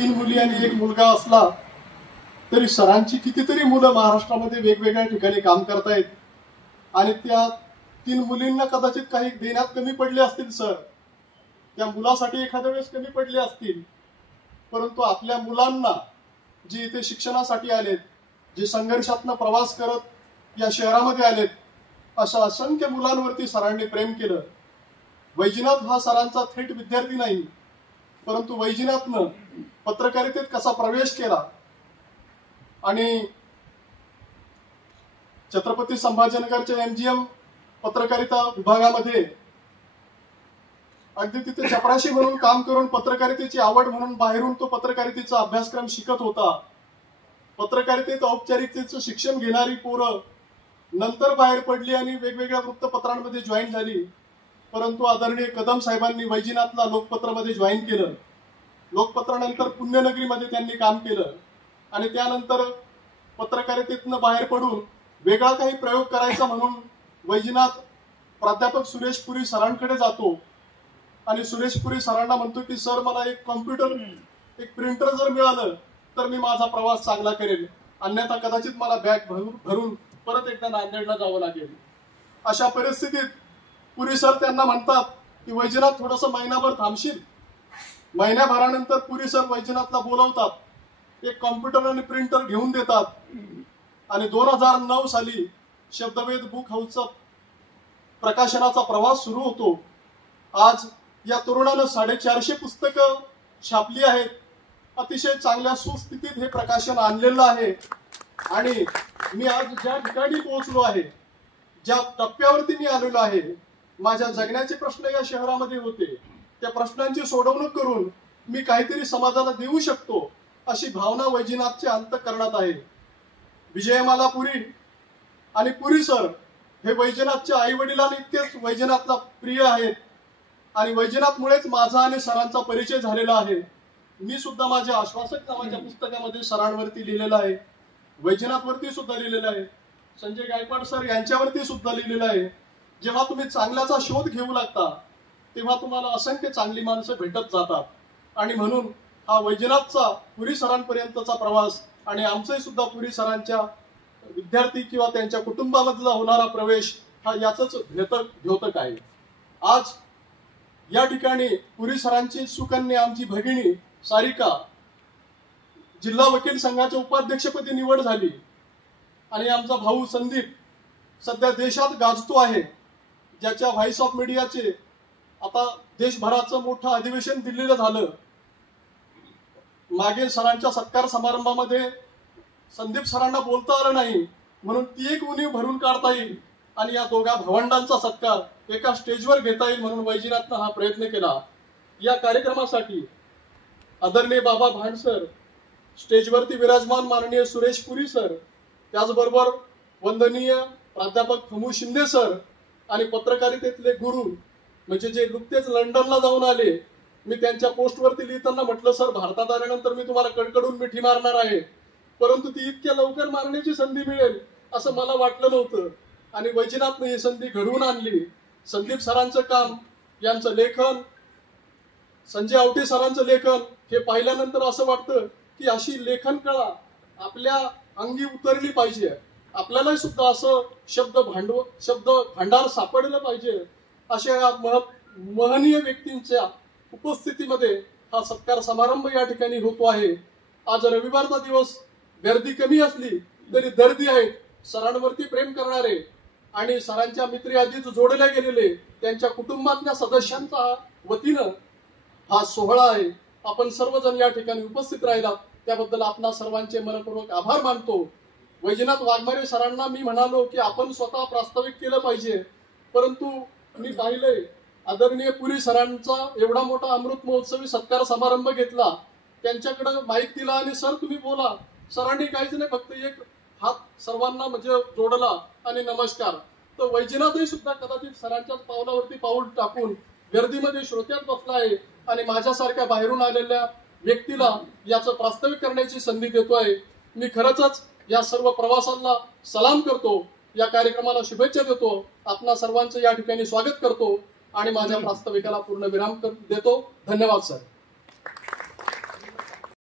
3 मुली आणि 1 मुलगा असला तरी सरांची कितीतरी मुलं महाराष्ट्रामध्ये वेगवेगळ्या ठिकाणी काम करतायत आणि त्या 3 मुलींना कदाचित काही देण्यात कमी पडले असतील सर, त्या मुलासाठी एखाद्या वेळेस कमी पडले असतील, परंतु आपल्या मुलांना जे इथे शिक्षणासाठी आलेत, जे संघर्षातनं प्रवास करत या शहरामध्ये आलेत, अशा असंख्य मुलांवरती सरांनी प्रेम केलं. वैजनाथ हा सरांचा थेट विद्यार्थी नाही, परंतु वैजनाथनं पत्रकारितेत कसा प्रवेश केला आणि छत्रपती संभाजीनगरच्या MGM पत्रकारिता विभागामध्ये अगदी तिथे चपराशी म्हणून काम करून पत्रकारितेची आवड म्हणून बाहेरून तो पत्रकारितेचा अभ्यासक्रम शिकत होता. पत्रकारितेत औपचारिकतेचं शिक्षण घेणारी पोरं नंतर बाहेर पडली आणि वेगवेगळ्या वृत्तपत्रांमध्ये जॉईन झाली. परंतु आदरणीय कदम साहेबांनी वैजनाथला लोकपत्रामध्ये जॉईन केलं. लोकपत्रानंतर पुण्यनगरीमध्ये त्यांनी काम केलं आणि त्यानंतर पत्रकारितेतनं बाहेर पडून वेगळा काही प्रयोग करायचा म्हणून वैजनाथ प्राध्यापक सुरेश पुरी सरांकडे जातो आणि सुरेश पुरी सरांना म्हणतो की सर, मला एक कॉम्प्युटर, एक प्रिंटर जर मिळालं तर मी माझा प्रवास चांगला करेल, अन्यथा कदाचित मला बॅग भरून परत एकदा नांदेडला जावं लागेल. अशा परिस्थितीत पुरी सर त्यांना म्हणतात की वैजनाथ थोडंसं महिनाभर थांबशील. महिन्याभरानंतर पुरी सर वैजनाथला बोलवतात, एक कॉम्प्युटर आणि प्रिंटर घेऊन देतात आणि 2009 साली शब्दवेध बुक हाऊसचा प्रकाशनाचा प्रवास सुरू होतो. आज या तरुणानं 450 पुस्तकं छापली आहेत. अतिशय चांगल्या सुस्थितीत हे प्रकाशन आणलेलं आहे आणि मी आज ज्या ठिकाणी पोहोचलो आहे, ज्या टप्प्यावरती मी आलेलो आहे, माझ्या जगण्याचे प्रश्न या शहरामध्ये होते, त्या प्रश्नांची सोडवणूक करून मी काहीतरी समाजाला देऊ शकतो अशी भावना वैजनाथच्या अंतःकरणात आहे. विजयमाला पुरी आणि पुरी सर हे वैजनाथच्या आई वडिलांनी इतकेच वैजनाथला प्रिय आहेत आणि वैजनाथमुळेच माझा आणि सरांचा परिचय झालेला आहे. मी सुद्धा माझ्या आश्वासक नावाच्या पुस्तकामध्ये सरांवरती लिहिलेलं आहे, वैजनाथवरती सुद्धा लिहिलेलं आहे, संजय गायकवाड सर यांच्यावरती सुद्धा लिहिलेलं आहे. जेव्हा तुम्ही चांगल्याचा शोध घेऊ लागता तेव्हा तुम्हाला असंख्य चांगली माणसं भेटत जातात आणि म्हणून हा वैजनाथचा पुरी सरांपर्यंतचा प्रवास आणि आमचे सुद्धा पुरी सरांच्या विद्यार्थी किंवा त्यांच्या कुटुंबामधला होणारा प्रवेश हा याचंच द्योतक आहे. आज या ठिकाणी पुरी सरांची सुकन्या आमची भगिनी सारिका जिल्हा वकील संघाच्या उपाध्यक्षपदी निवड झाली आणि आमचा भाऊ संदीप सध्या देशात गाजतो आहे, ज्याच्या व्हॉइस ऑफ मीडियाचे आता देशभराचं मोठं अधिवेशन दिल्लीला झालं. मागे सरांच्या सत्कार समारंभामध्ये संदीप सरांना बोलता आलं नाही म्हणून ती एक उणीव भरून काढता येईल आणि या दोघा भावंडांचा सत्कार एका स्टेजवर घेता येईल म्हणून वैजनाथनं हा प्रयत्न केला. या कार्यक्रमासाठी आदरणीय बाबा भांड सर, स्टेजवरती विराजमान माननीय सुरेश पुरी सर, त्याचबरोबर वंदनीय प्राध्यापक खमू शिंदे सर आणि पत्रकारितेतले गुरु म्हणजे जे नुकतेच लंडनला जाऊन आले. मी त्यांच्या पोस्टवरती लिहिताना म्हटलं, सर भारतात आल्यानंतर मी तुम्हाला कडकडून मिठी मारणार आहे, परंतु ती इतक्या लवकर मारण्याची संधी मिळेल असं मला वाटलं नव्हतं आणि वैजनाथनं ही संधी घडवून आणली. संदीप सरांचं काम, यांचं लेखन, संजय आवटे सरांचं लेखन हे पाहिल्यानंतर असं वाटतं की अशी लेखन कला आपल्या अंगी उतरली पाहिजे. आपल्याला सुद्धा असं शब्द भांडार सापडलं पाहिजे. अशा महनीय व्यक्तींच्या उपस्थितीमध्ये हा सत्कार समारंभ या ठिकाणी होतो आहे. आज रविवारचा दिवस, गर्दी कमी असली तरी दर्दी आहेत. सरांवरती प्रेम करणारे आणि सरांच्या मित्र यादीत जोडल्या गेलेले त्यांच्या कुटुंबातल्या सदस्यांचा वतीनं हा सोहळा आहे. आपण सर्वजण या ठिकाणी उपस्थित राहिलात त्याबद्दल आपणा सर्वांचे मनपूर्वक आभार मानतो. वैजनाथ वाघमारे सरांना मी म्हणालो की आपण स्वतः प्रास्ताविक केलं पाहिजे, परंतु मी पाहिलंय आदरणीय पुरी सरांचा एवढा मोठा अमृत महोत्सवी सत्कार समारंभ घेतला, त्यांच्याकडे माईक दिला आणि सर तुम्ही बोला. सरांनी काहीच नाही, फक्त एक हात सर्वांना म्हणजे जोडला आणि नमस्कार. तर वैजनाथही सुद्धा कदाचित सरांच्याच पावलावरती पाऊल टाकून गर्दीमध्ये श्रोत्यात बसला आहे आणि माझ्यासारख्या बाहेरून आलेल्या व्यक्तीला याचं प्रास्ताविक करण्याची संधी देतोय. मी खरंच या सर्व प्रवासांना सलाम करतो, या कार्यक्रमाला शुभेच्छा देतो, आपणा सर्वांचं या ठिकाणी स्वागत करतो आणि माझ्या प्रास्ताविकाला पूर्ण विराम देतो. धन्यवाद सर.